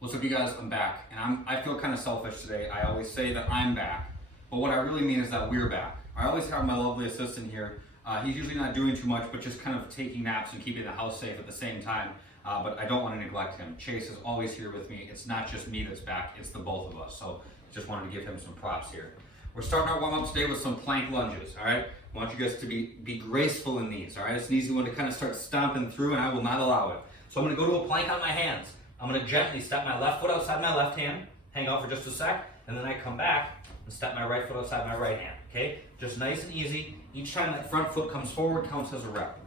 What's up, you guys? I'm back, and I feel kind of selfish today. I always say that I'm back, but what I really mean is that we're back. I always have my lovely assistant here. He's usually not doing too much, but just kind of taking naps and keeping the house safe at the same time. But I don't want to neglect him. Chase is always here with me. It's not just me that's back, it's the both of us. So just wanted to give him some props here. We're starting our warm-up today with some plank lunges, all right? I want you guys to be graceful in these, all right? It's an easy one to kind of start stomping through, and I will not allow it. So I'm gonna go to a plank on my hands. I'm gonna gently step my left foot outside my left hand, hang out for just a sec, and then I come back and step my right foot outside my right hand, okay? Just nice and easy. Each time that front foot comes forward counts as a rep.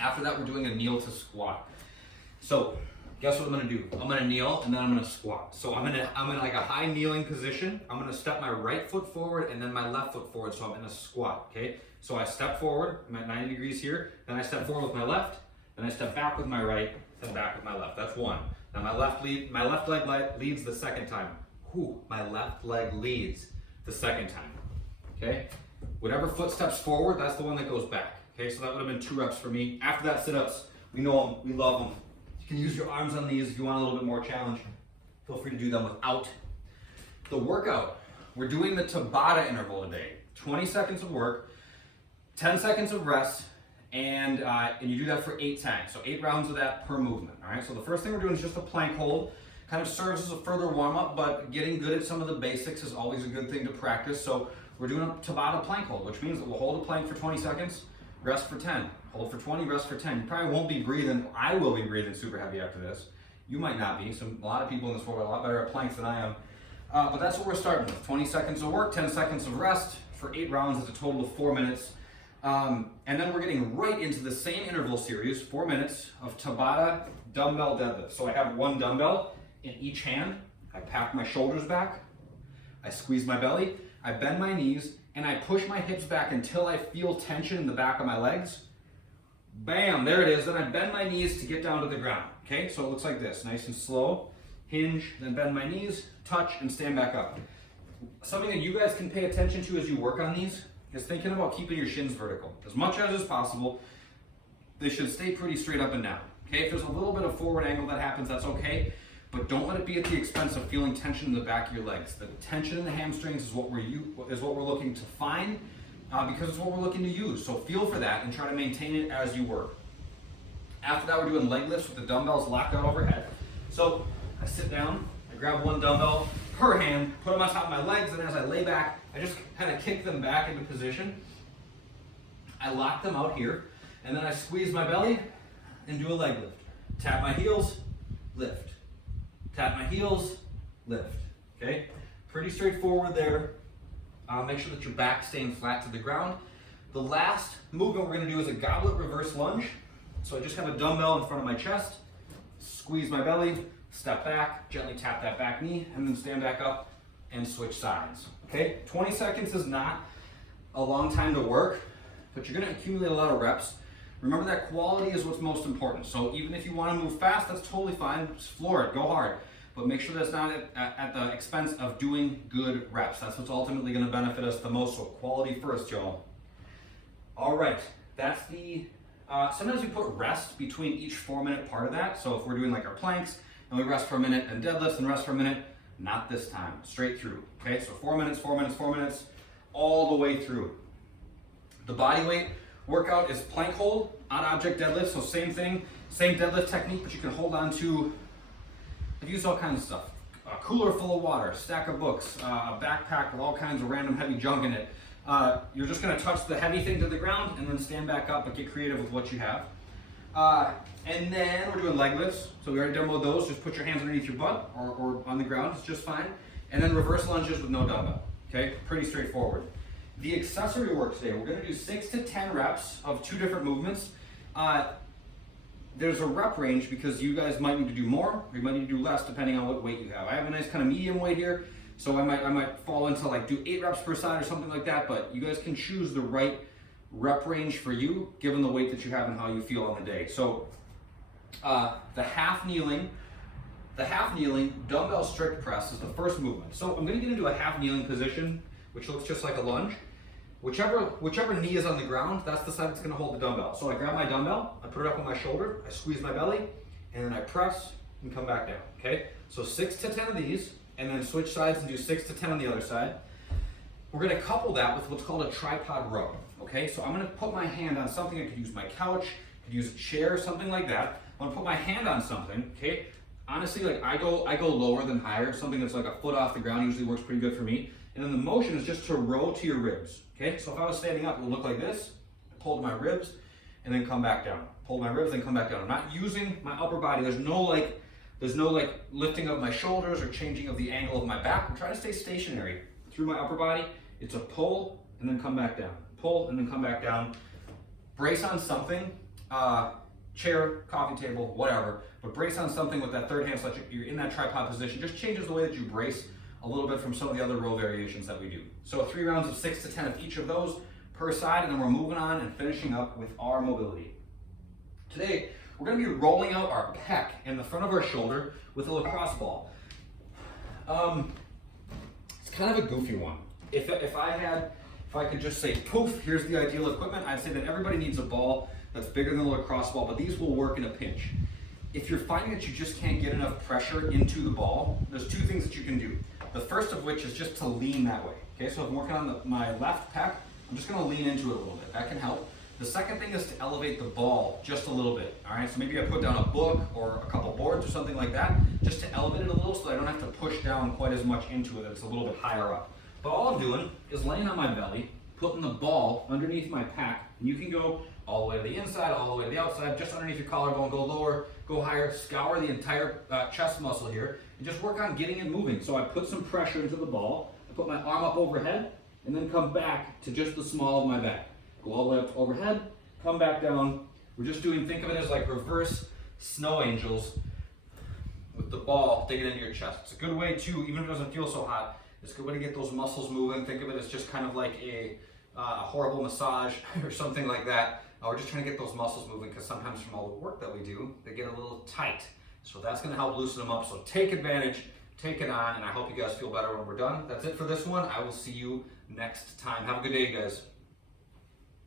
After that, we're doing a kneel to squat. So, guess what I'm gonna do? I'm gonna kneel and then I'm gonna squat. So I'm in like a high kneeling position. I'm gonna step my right foot forward and then my left foot forward, so I'm in a squat, okay? So I step forward, I'm at 90 degrees here, then I step forward with my left, then I step back with my right, then back with my left. That's one. Now my left leg leads the second time. My left leg leads the second time, okay? Whatever foot steps forward, that's the one that goes back, okay? So that would have been 2 reps for me. After that, sit-ups, we know them, we love them. You can use your arms on these if you want a little bit more challenge. Feel free to do them without. The workout, we're doing the Tabata interval today. 20 seconds of work, 10 seconds of rest, and you do that for 8 times. So 8 rounds of that per movement, all right? So the first thing we're doing is just a plank hold. Kind of serves as a further warm-up, but getting good at some of the basics is always a good thing to practice. So we're doing a Tabata plank hold, which means that we'll hold a plank for 20 seconds, rest for 10. Hold for 20, rest for 10. You probably won't be breathing. I will be breathing super heavy after this. You might not be. A lot of people in this world are a lot better at planks than I am. But that's what we're starting with. 20 seconds of work, 10 seconds of rest for 8 rounds. It's a total of 4 minutes. And then we're getting right into the same interval series, 4 minutes of Tabata dumbbell deadlift. So I have 1 dumbbell in each hand. I pack my shoulders back. I squeeze my belly. I bend my knees and I push my hips back until I feel tension in the back of my legs. Bam, there it is. Then I bend my knees to get down to the ground. Okay, so it looks like this, nice and slow. Hinge, then bend my knees, touch, and stand back up. Something that you guys can pay attention to as you work on these is thinking about keeping your shins vertical. As much as is possible, they should stay pretty straight up and down. Okay, if there's a little bit of forward angle that happens, that's okay, but don't let it be at the expense of feeling tension in the back of your legs. The tension in the hamstrings is what we're looking to find, because it's what we're looking to use. So feel for that and try to maintain it as you work. After that, we're doing leg lifts with the dumbbells locked out overhead. So I sit down, I grab 1 dumbbell per hand, put them on top of my legs, and as I lay back, I just kind of kick them back into position. I lock them out here, and then I squeeze my belly and do a leg lift. Tap my heels, lift. Tap my heels, lift. Okay? Pretty straightforward there. Make sure that your back's staying flat to the ground. The last movement we're gonna do is a goblet reverse lunge. So I just have a dumbbell in front of my chest, squeeze my belly, step back, gently tap that back knee, and then stand back up and switch sides. Okay? 20 seconds is not a long time to work, but you're gonna accumulate a lot of reps. Remember that quality is what's most important. So even if you wanna move fast, that's totally fine. Just floor it, go hard. But make sure that's not at the expense of doing good reps. That's what's ultimately gonna benefit us the most. So quality first, y'all. All right, that's the, sometimes we put rest between each 4-minute part of that. So if we're doing like our planks, and we rest for a minute, and deadlifts and rest for a minute, not this time, straight through. Okay, so 4 minutes, 4 minutes, 4 minutes, all the way through. The body weight workout is plank hold on object deadlift. So same thing, same deadlift technique, but you can hold on to, I've used all kinds of stuff. A cooler full of water, stack of books, a backpack with all kinds of random heavy junk in it. You're just gonna touch the heavy thing to the ground and then stand back up, but get creative with what you have. And then we're doing leg lifts. So we already demoed those. Just put your hands underneath your butt or on the ground, it's just fine. And then reverse lunges with no dumbbell. Okay, pretty straightforward. The accessory work today, we're gonna do 6 to 10 reps of 2 different movements. There's a rep range because you guys might need to do more, or you might need to do less depending on what weight you have. I have a nice kind of medium weight here, so I might fall into like do 8 reps per side or something like that, but you guys can choose the right rep range for you, given the weight that you have and how you feel on the day. So the half kneeling dumbbell strict press is the first movement. So I'm gonna get into a half kneeling position, which looks just like a lunge. Whichever knee is on the ground, that's the side that's gonna hold the dumbbell. So I grab my dumbbell, I put it up on my shoulder, I squeeze my belly, and then I press, and come back down, okay? So 6 to 10 of these, and then switch sides and do 6 to 10 on the other side. We're gonna couple that with what's called a tripod row, okay? So I'm gonna put my hand on something. I could use my couch, could use a chair, something like that. I'm gonna put my hand on something, okay? Honestly, like I go lower than higher. Something that's like a foot off the ground usually works pretty good for me. And then the motion is just to row to your ribs, okay? So if I was standing up, it would look like this. Pull to my ribs, and then come back down. Pull my ribs, then come back down. I'm not using my upper body. There's no like lifting of my shoulders or changing of the angle of my back. I'm trying to stay stationary through my upper body. It's a pull and then come back down. Pull and then come back down. Brace on something, chair, coffee table, whatever. But brace on something with that third hand so that you're in that tripod position. Just changes the way that you brace a little bit from some of the other row variations that we do. So 3 rounds of 6 to 10 of each of those per side, and then we're moving on and finishing up with our mobility. Today, we're gonna be rolling out our pec in the front of our shoulder with a lacrosse ball. It's kind of a goofy one. If I could just say, poof, here's the ideal equipment, I'd say that everybody needs a ball that's bigger than a lacrosse ball, but these will work in a pinch. If you're finding that you just can't get enough pressure into the ball, there's 2 things that you can do. The first of which is just to lean that way. Okay, so if I'm working on my left pec, I'm just gonna lean into it a little bit. That can help. The second thing is to elevate the ball just a little bit. All right, so maybe I put down a book or a couple boards or something like that, just to elevate it a little so I don't have to push down quite as much into it, that it's a little bit higher up. But all I'm doing is laying on my belly, putting the ball underneath my pack, and you can go all the way to the inside, all the way to the outside, just underneath your collarbone, go lower, go higher, scour the entire chest muscle here, and just work on getting it moving. So I put some pressure into the ball, I put my arm up overhead, and then come back to just the small of my back. Go all the way up to overhead, come back down. We're just doing, think of it as like reverse snow angels with the ball digging into your chest. It's a good way to, even if it doesn't feel so hot, it's a good way to get those muscles moving. Think of it as just kind of like a horrible massage or something like that. We're just trying to get those muscles moving because sometimes from all the work that we do, they get a little tight. So that's gonna help loosen them up. So take advantage, take it on, and I hope you guys feel better when we're done. That's it for this one. I will see you next time. Have a good day, guys.